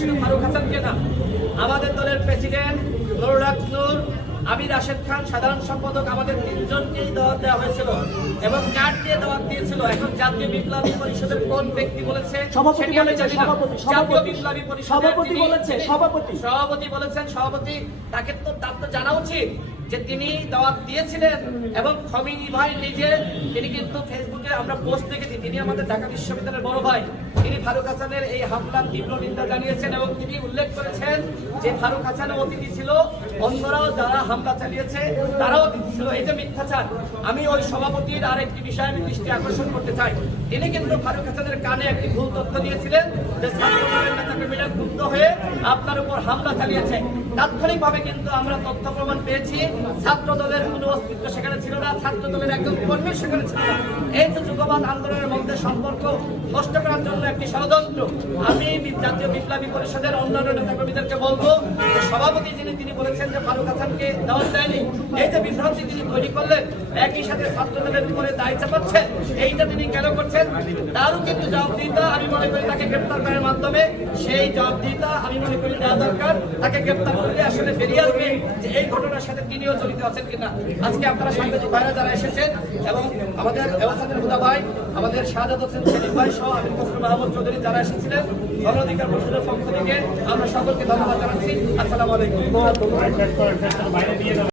শুধু ফারুক হাসানকে না আমাদের দলের প্রেসিডেন্ট নুরুল নূর আমির রাশেদ খান সাধারণ সম্পাদক আমাদের তিনজনকেই দাওয়াত দেওয়া হয়েছিল এবং কার্ড দিয়ে দাওয়াত দিয়েছিল এখন জাতীয় বিপ্লবী পরিষদের কোন ব্যক্তি বলেছে সভাপতি সেটি আমি জানি না। সভাপতি, জাতীয় বিপ্লবী পরিষদের সভাপতি বলেছে, সভাপতি। সভাপতি বলেছেন সভাপতি তাকে তো তার তো জানা উচিত যে তিনি দাওয়াত দিয়েছিলেন এবং খমিনি ভাই নিজে তিনি কিন্তু ফেসবুকে আমরা পোস্ট দেখেছি তিনি আমাদের ঢাকা বিশ্ববিদ্যালয়ের বড় ভাই তিনি ফারুক হাসানের এই হামলার তীব্র নিন্দা জানিয়েছেন এবং তিনি উল্লেখ করেছেন যে ফারুক হাসান অতিথি ছিল অন্যরাও যারা হামলা চালিয়েছে, তারাও অতিথি ছিল। এই যে মিথ্যাচার, আমি ওই সভাপতির আর একটি বিষয়ে আমি দৃষ্টি আকর্ষণ করতে চাই। তিনি কিন্তু ফারুক হাসানের কানে একটি ভুল তথ্য দিয়েছিলেন যে হয়ে আপনার উপর হামলা চালিয়েছে। তাৎক্ষণিকভাবে কিন্তু আমরা তথ্য প্রমাণ পেয়েছি। ছাত্র দলের কোনো অস্তিত্ব সেখানে ছিল না ছাত্র দলের একজন কর্মী সেখানে ছিল না। এই যে যুগবাদ আন্দোলনের মধ্যে সম্পর্ক নষ্ট করার জন্য একটি ষড়যন্ত্র, আমি জাতীয় বিপ্লবী পরিষদের অন্যান্য নেতাকর্মীদেরকে বলব সভাপতি যিনি, তিনি বলেছেন যে ফারুক হাসানকে দেওয়া দেয়নি। এই যে বিভ্রান্তি তিনি তৈরি করলেন, একই সাথে ছাত্র দলের উপরে দায় চাপাচ্ছেন, এইটা তিনি কেন করছেন? তারও কিন্তু জবাবদিহিতা আমি মনে করি তাকে গ্রেপ্তার করার মাধ্যমে সেই জবাবদিহিতা আমি মনে করি দেওয়া দরকার। তাকে গ্রেপ্তার করলে আসলে বেরিয়ে আসবে যে এই ঘটনার সাথে তিনিও জড়িত আছেন কিনা। আজকে আপনারা সাংবাদিক ভাইরা যারা এসেছেন এবং আমাদের এহসানের হুদা ভাই, আমাদের শাহাদ হোসেন সেলিম ভাই সহ আমির খসরু মাহমুদ চৌধুরী যারা এসেছিলেন গণ অধিকার পরিষদের পক্ষ থেকে আমরা সকলকে ধন্যবাদ জানাচ্ছি। আসসালামু আলাইকুম।